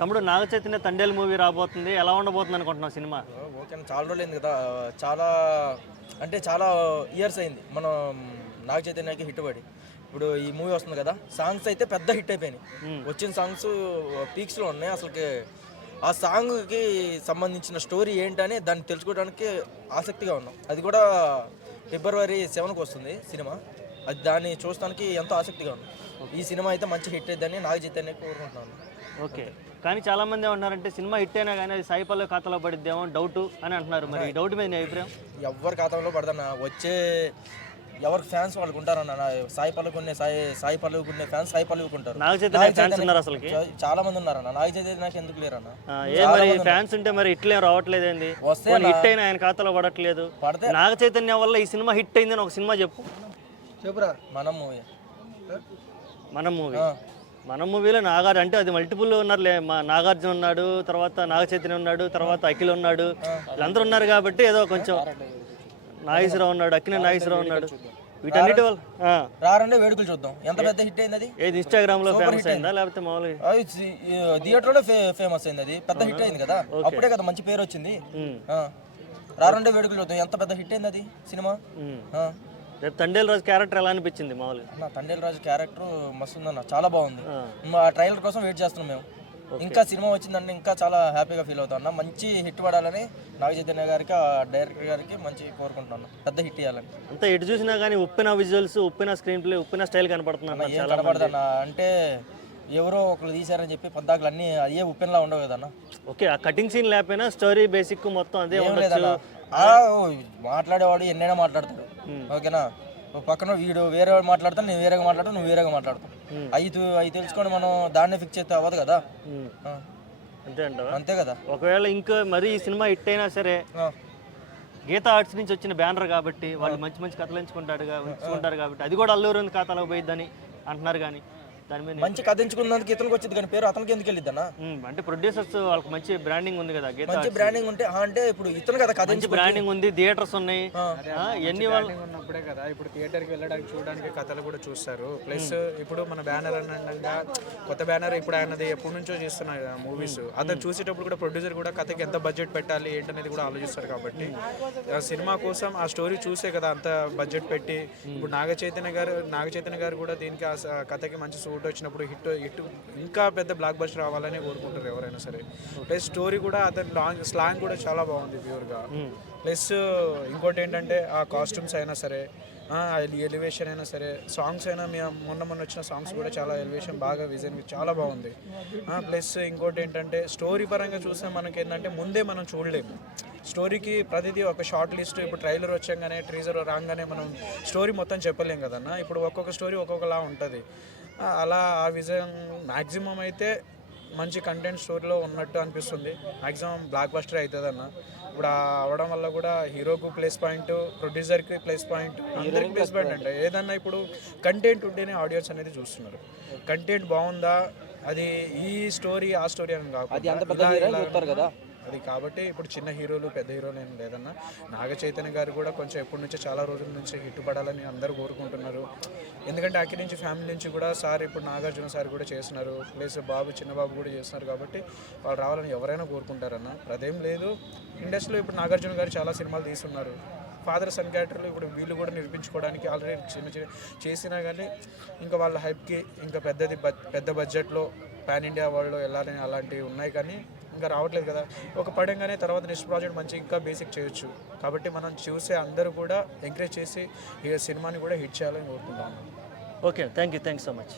తమ్ముడు నాగ చైతన్య తండేల్ మూవీ రాబోతుంది, ఎలా ఉండబోతుంది అనుకుంటున్నావు సినిమా? ఓకే, చాలా రోజులు అయింది కదా, చాలా అంటే చాలా ఇయర్స్ అయింది మనం నాగ చైతన్యకి హిట్ పడి. ఇప్పుడు ఈ మూవీ వస్తుంది కదా, సాంగ్స్ అయితే పెద్ద హిట్ అయిపోయినాయి. వచ్చిన సాంగ్స్ పీక్స్లో ఉన్నాయి. అసలుకి ఆ సాంగ్కి సంబంధించిన స్టోరీ ఏంటని దాన్ని తెలుసుకోవడానికి ఆసక్తిగా ఉన్నాం. అది కూడా February 7కి వస్తుంది సినిమా. అది దాన్ని చూడడానికి ఎంతో ఆసక్తిగా ఉన్నాం. ఈ సినిమా అయితే మంచి హిట్ అయిద్దని నాగ చైతన్యకి కోరుకుంటున్నాను. ఓకే, కానీ చాలా మంది ఏమంటున్నారంటే సినిమా హిట్ అయినా కానీ అది సాయి పల్లవి ఖాతాలో పడిద్దేమో డౌట్ అని అంటున్నారు. మరి ఈ డౌట్ మీద నీ అభిప్రాయం? ఎవరి ఖాతాలో పడదన్న, వచ్చే ఎవరికి ఫ్యాన్స్ వాళ్ళకి ఉంటారన్న. సాయి పల్లవికి ఉండే సాయి పల్లవికి ఉండే ఫ్యాన్స్ సాయి పల్లవికి ఉంటారు. నాగ చైతన్య ఫ్యాన్స్ ఉన్నారు అసలు చాలా మంది ఉన్నారన్న. నాగ చైతన్యకి ఎందుకు లేరన్న? ఏ మరి ఫ్యాన్స్ ఉంటే మరి ఇట్లే రావట్లేదండి, వస్తే హిట్ అయినా ఆయన ఖాతాలో పడట్లేదు. నాగ చైతన్య వల్ల ఈ సినిమా హిట్ అయిందని ఒక సినిమా చెప్పురా. మనం మూవీ మన మూవీలో నాగార్జున అంటే అది మల్టిపుల్ ఉన్నారులే. మా నాగార్జున ఉన్నాడు, తర్వాత నాగ చైతన్య ఉన్నాడు, తర్వాత అఖిల్ ఉన్నాడు, వీళ్ళందరూ ఉన్నారు కాబట్టి ఏదో కొంచెం నాగేశ్వరరావు ఉన్నాడు, అక్కినే నాగేశ్వరరావు ఉన్నాడు. వీటన్నిటి వల్ల రారండే వేడుకలు చూద్దాం ఎంత పెద్ద హిట్ అయింది. అది ఏది ఇన్స్టాగ్రామ్ లో ఫేమస్ అయిందా లేకపోతే మామూలుగా థియేటర్ లో ఫేమస్ అయింది? అది పెద్ద హిట్ అయింది కదా, అప్పుడే కదా మంచి పేరు వచ్చింది. రారండే వేడుకలు చూద్దాం ఎంత పెద్ద హిట్ అయింది అది సినిమా. రేపు తండేల్ రాజు క్యారెక్టర్ ఎలా అనిపించింది మామూలుగా? తండేల్ రాజు క్యారెక్టర్ మస్తు ఉందన్న, చాలా బాగుంది. ఆ ట్రైలర్ కోసం వెయిట్ చేస్తున్నాం మేము. ఇంకా సినిమా వచ్చిందంటే ఇంకా చాలా హ్యాపీగా ఫీల్ అవుతాం అన్న. మంచి హిట్ పడాలని నాగ చైతన్య గారికి, ఆ డైరెక్టర్ గారికి మంచి కోరుకుంటున్నాను, పెద్ద హిట్ ఇవ్వాలని. అంతా ఎటు చూసినా కానీ ఉప్పిన విజువల్స్, ఉప్పిన స్క్రీన్ ప్లే, ఉప్పిన స్టైల్ కనపడుతున్నా. ఏం కనపడదన్న అంటే ఎవరో ఒకరు తీశారని చెప్పి పద్దాకులు అన్నీ అయ్యే ఉప్పినలా ఉండవు కదన్న. ఓకే, ఆ కటింగ్ సీన్ లేకపోయినా స్టోరీ బేసిక్ మొత్తం అదే ఉండదు. మాట్లాడేవాడు ఎన్నైనా మాట్లాడతాడు, ఓకేనా. పక్కన వీడు వేరే వాడు మాట్లాడతాను, నేను వేరేగా మాట్లాడతాను, నువ్వు వేరేగా మాట్లాడతావు. అవి తెలుసుకొని మనం దాన్నే ఫిక్స్ చేస్తే అవ్వదు కదా. అంతే అంటావా? అంతే కదా. ఒకవేళ ఇంకా మరి ఈ సినిమా హిట్ అయినా సరే గీతా ఆర్ట్స్ నుంచి వచ్చిన బ్యానర్ కాబట్టి వాళ్ళు మంచి మంచి కథలు ఎంచుకుంటారు కాబట్టి అది కూడా అల్లు అరవింద్ ఖాతాలో పోయిద్దని అంటున్నారు. కానీ దాని మీద మంచి కథ ఎంచుకున్నందుకు ఇతనికి వచ్చింది కానీ పేరు అతనికి ఎందుకు వెళ్ళిద్దన్నా? అంటే ప్రొడ్యూసర్స్ వాళ్ళకి మంచి బ్రాండింగ్ ఉంది కదా, మంచి బ్రాండింగ్ ఉంటే అంటే ఇప్పుడు ఇతను కదా కథ మంచి బ్రాండింగ్ ఉంది, థియేటర్స్ ఉన్నాయి, ఎన్ని వాళ్ళు ఉన్నప్పుడే కదా ఇప్పుడు థియేటర్కి వెళ్ళడానికి చూడడానికి కథలు కూడా చూస్తారు. ప్లస్ ఇప్పుడు మన బ్యానర్ అన్నగా కొత్త బ్యానర్ ఇప్పుడు ఆయనది ఎప్పటి నుంచో చేస్తున్నాయి మూవీస్. అతను చూసేటప్పుడు కూడా ప్రొడ్యూసర్ కూడా కథకి ఎంత బడ్జెట్ పెట్టాలి ఏంటనేది కూడా ఆలోచిస్తారు. కాబట్టి సినిమా కోసం ఆ స్టోరీ చూసే కదా అంత బడ్జెట్ పెట్టి. ఇప్పుడు నాగ చైతన్య గారు కూడా దీనికి ఆ కథకి మంచి సూట్ వచ్చినప్పుడు హిట్ ఇంకా పెద్ద బ్లాక్ బస్టర్ రావాలని కోరుకుంటారు ఎవరైనా సరే. ప్లస్ స్టోరీ కూడా అతని స్లాంగ్ కూడా చాలా బాగుంది ప్యూర్గా. ప్లస్ ఇంకోటి ఏంటంటే ఆ కాస్ట్యూమ్స్ అయినా సరే, ఎలివేషన్ అయినా సరే, సాంగ్స్ అయినా మొన్న వచ్చిన సాంగ్స్ కూడా చాలా ఎలివేషన్ బాగా విజన్ చాలా బాగుంది. ప్లస్ ఇంకోటి ఏంటంటే స్టోరీ పరంగా చూస్తే మనకి ఏంటంటే ముందే మనం చూడలేము. స్టోరీకి ప్రతిదీ ఒక షార్ట్ లిస్ట్, ఇప్పుడు ట్రైలర్ వచ్చాగానే ట్రీజర్ రాగానే మనం స్టోరీ మొత్తం చెప్పలేం కదన్నా. ఇప్పుడు ఒక్కొక్క స్టోరీ ఒక్కొక్కలా ఉంటుంది. అలా ఆ విజన్ మ్యాక్సిమం అయితే మంచి కంటెంట్ స్టోరీలో ఉన్నట్టు అనిపిస్తుంది. మ్యాక్సిమం బ్లాక్ బస్టర్ అవుతుంది అన్న. ఇప్పుడు అవడం వల్ల కూడా హీరోకు ప్లస్ పాయింట్, ప్రొడ్యూసర్కి ప్లస్ పాయింట్, అందరికి ప్లస్ పాయింట్. అంటే ఏదన్నా ఇప్పుడు కంటెంట్ ఉంటేనే ఆడియన్స్ అనేది చూస్తున్నారు. కంటెంట్ బాగుందా, అది ఈ స్టోరీ ఆ స్టోరీ అని కాదు అది. కాబట్టి ఇప్పుడు చిన్న హీరోలు పెద్ద హీరోలు ఏం లేదన్నా. నాగ చైతన్య గారు కూడా కొంచెం ఎప్పటి నుంచో చాలా రోజుల నుంచి హిట్ పడాలని అందరూ కోరుకుంటున్నారు. ఎందుకంటే అక్కడి నుంచి ఫ్యామిలీ నుంచి కూడా సార్ ఇప్పుడు నాగార్జున సార్ కూడా చేస్తున్నారు, ప్లస్ చిన్నబాబు కూడా చేస్తున్నారు. కాబట్టి వాళ్ళు రావాలని ఎవరైనా కోరుకుంటారన్న. అదేం లేదు, ఇండస్ట్రీలో ఇప్పుడు నాగార్జున గారు చాలా సినిమాలు తీస్తున్నారు. ఫాదర్ సన్ క్యారెక్టర్లు ఇప్పుడు వీళ్ళు కూడా నిరూపించుకోవడానికి ఆల్రెడీ చిన్న చేసినా కానీ ఇంకా వాళ్ళ హైప్కి ఇంకా పెద్ద బడ్జెట్లో పాన్ ఇండియా వరల్డ్లో వెళ్ళాలని అలాంటివి ఉన్నాయి. కానీ ఇంకా రావట్లేదు కదా. ఒక పడంగానే తర్వాత నెక్స్ట్ ప్రాజెక్ట్ మంచి ఇంకా బేసిక్ చేయొచ్చు. కాబట్టి మనం చూసే అందరూ కూడా ఎంకరేజ్ చేసి ఈ సినిమాని కూడా హిట్ చేయాలని కోరుకుంటాము. Okay, thank you so much.